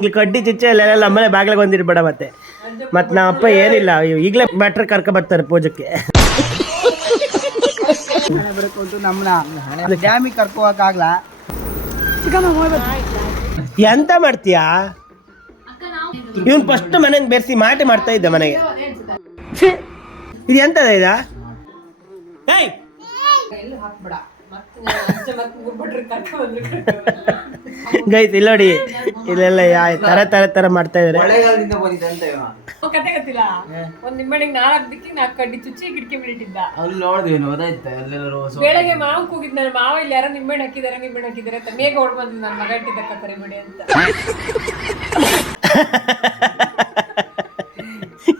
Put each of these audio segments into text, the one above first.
ಇಲ್ಲಿ ಕಡ್ಡಿ ಚಿಚ್ಚೆ ಎಲ್ಲ ನಮ್ಮನೆ ಬಾಗಿಲಿಗೆ ಬಂದಿರ್ಬೇಡ ಮತ್ತೆ ನಮ್ಮ ಅಪ್ಪ ಏನಿಲ್ಲ ಈಗಲೇ ಬ್ಯಾಟ್ರಿ ಕರ್ಕೊ ಬರ್ತಾರೆ ಪೂಜಕ್ಕೆ. ಡ್ಯಾಮಿಗೆ ಕರ್ಕೋಕ್ಕಾಗಲ್ಲ. ಎಂತ ಮಾಡ್ತೀಯಾ? ಇವನ್ ಫಸ್ಟ್ ಮನೆಗೆ ಬೆರೆಸಿ ಮಾಟೆ ಮಾಡ್ತಾ ಇದ್ದ ಮನೆಗೆ. ಇದು ಎಂತದ ಇದ? ಗೈಸ್ ಇಲ್ಲಿ ನೋಡಿ, ಇಲ್ಲೆಲ್ಲ ತರ ಮಾಡ್ತಾ ಇದಾರೆ. ಒಂದ್ ನಿಮ್ಮನೆಗೆ 4 ದಿಕ್ಕಿಗೆ 4 ಕಡ್ಡಿ ಚುಚ್ಚಿ ಕಿಟಕಿ ಬಿಟ್ಟಿದ್ದ. ಬೆಳಗ್ಗೆ ಮಾವು ಕೂಗಿದ್ ನನ್ನ ಮಾವ ಇಲ್ಲಿ ಯಾರೋ ನಿಂಬೆಣ್ಣೆ ಹಾಕಿದಾರೆ ಅಂತ ಮೇಘ ಹೊಡ್ ಬಂದಿದ್ದು ನನ್ನ ಮಗ ಇಟ್ಟಿದ್ದಕ್ಕ ಕರಿಬೇಡಿ ಅಂತ.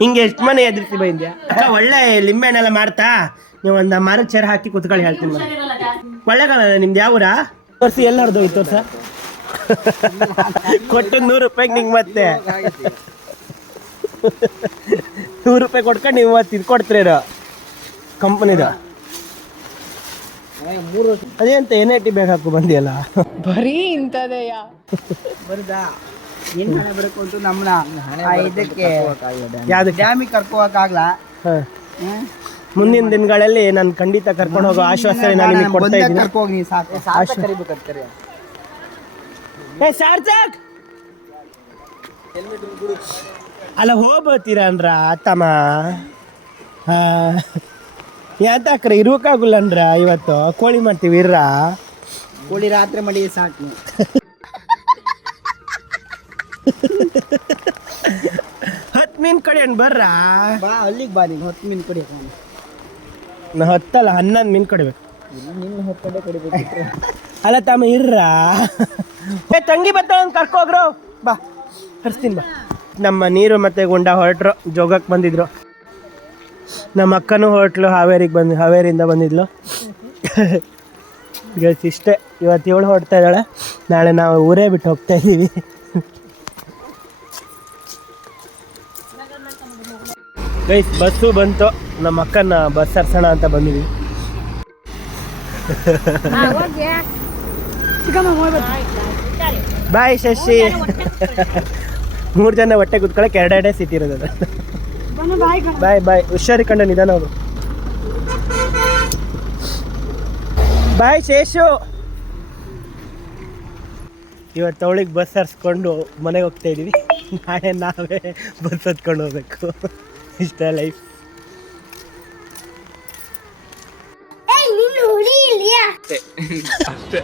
ಹಿಂಗೆ ಎಷ್ಟು ಮನೆ ಎದುರಿಸಿ ಬಂದ್ಯಾ? ಒಳ್ಳೆ ಲಿಂಬೆಹಣ್ಣೆಲ್ಲ ಮಾಡ್ತಾ ನೀವು ಒಂದು ಮರದ ಚೇರ್ ಹಾಕಿ ಕುತ್ಕೊಳ್ಳಿ ಹೇಳ್ತೀನಿ. ಒಳ್ಳೆಗಾಲ ನಿಮ್ದು ಯಾವೂರ? ತೋರಿಸಿ ಎಲ್ಲ ಹೊಡೆದೋಗಿ ತೋರ್ಸ. ಕೊಟ್ಟು 100 ರೂಪಾಯಿಗೆ ನಿಂಗೆ ಮತ್ತೆ 100 ರೂಪಾಯಿ ಕೊಟ್ಕೊಂಡು ನೀವು ಮತ್ತೆ ಇದು ಕೊಡ್ತೀರ ಕಂಪನಿದ. ಅದೇಂತ NIT ಬೇಕಾಕು ಬಂದಿಯಲ್ಲ ಬರೀ ಇಂಥದೆಯಾ ಬರುದಾ? ಏನ್ ಹಣ ಬರಕು ಅಂತ ನಮ್ಮನ್ನ ಇದಕ್ಕೆ ಯಾವ್ದು ಡ್ಯಾಮಿಗೆ ಕರ್ಕೋಕ್ಕಾಗಲ್ಲ. ಮುಂದಿನ ದಿನಗಳಲ್ಲಿ ನಾನು ಖಂಡಿತ ಕರ್ಕೊಂಡು ಹೋಗೋ ಆಶ್ವಾಸನೆ ನಾನು ನಿಮಗೆ ಕೊಡ್ತಾ ಇದ್ದೀನಿ. ಕರ್ಕೋಗಿ ಸಾಕು ಕರಿಬೇಕಂತಾರೆ. ಸಾರ್ಥಕ್ ಅಲ್ಲ ಹೋಗ್ಬೋತೀರಾ ಅಂದ್ರ ತಮ್ಮ ಯಾತಕ್ರ ಇರ್ಬೇಕಾಗುಲ್ಲ ಅಂದ್ರ ಇವತ್ತು ಕೋಳಿ ಮಾಡ್ತೀವಿ ಇರ್ರ ಕೋಳಿ ರಾತ್ರಿ ಮಾಡಿ ಸಾಕು. 10 ಮೀನ್ ಕಡೆ ಬರ್ರ ಬಾ ಅಲ್ಲಿಗೆ ಬಾ ನೀನು 10 ಮೀನು ಕಡಿ. 10 ಅಲ್ಲ 11 ಮೀನ್ ಕಡಿಬೇಕು. ನಿನ್ನ 10 ಕಡೆ ಕಡಿಬೇಕು. ಅಲ್ಲ ತಮ್ಮ ಇರ್ರ ತಂಗಿ ಬತ್ತಾಳ ಕರ್ಕೋಗ್ರು ಬಾ ಕರ್ಸ್ತೀನಿ ಬಾ. ನಮ್ಮ ನೀರು ಮತ್ತೆ ಗುಂಡ ಹೊರಟ್ರು, ಜೋಗಕ್ಕೆ ಬಂದಿದ್ರು. ನಮ್ಮ ಅಕ್ಕನೂ ಹೊರಟ್ಲು, ಹಾವೇರಿಯಿಂದ ಬಂದಿದ್ಲು. ಇಷ್ಟೇ, ಇವತ್ತು 7 ಹೊರಡ್ತಾ ಇದ್ದಾಳೆ, ನಾಳೆ ನಾವು ಊರೇ ಬಿಟ್ಟು ಹೋಗ್ತಾ ಇದ್ದೀವಿ. ಗೈಸ್ ಬಸ್ಸು ಬಂತು, ನಮ್ಮ ಅಕ್ಕನ ಬಸ್ ಹರ್ಸೋಣ ಅಂತ ಬಂದಿದ್ವಿ. ಬಾಯ್ ಶಶಿ. 3 ಜನ ಹೊಟ್ಟೆ ಕುತ್ಕೊಳಕ್ಕೆ 2 ಸೀಟ್ ಇರೋದು. ಬಾಯ್ ಹುಷಾರಿ ಕಂಡ ನಿಧಾನ ಹೋಗು. ಬಾಯ್ ಶೇಷು. ಇವತ್ತು ಅವಳಿಗೆ ಬಸ್ ಹರಿಸ್ಕೊಂಡು ಮನೆಗೆ ಹೋಗ್ತಾ ಇದ್ದೀವಿ. ನಾಳೆ ನಾವೇ ಬಸ್ ಹತ್ಕೊಂಡು ಹೋಗ್ಬೇಕು. ಇಷ್ಟ ಲೈಫ್. ಅಷ್ಟೇ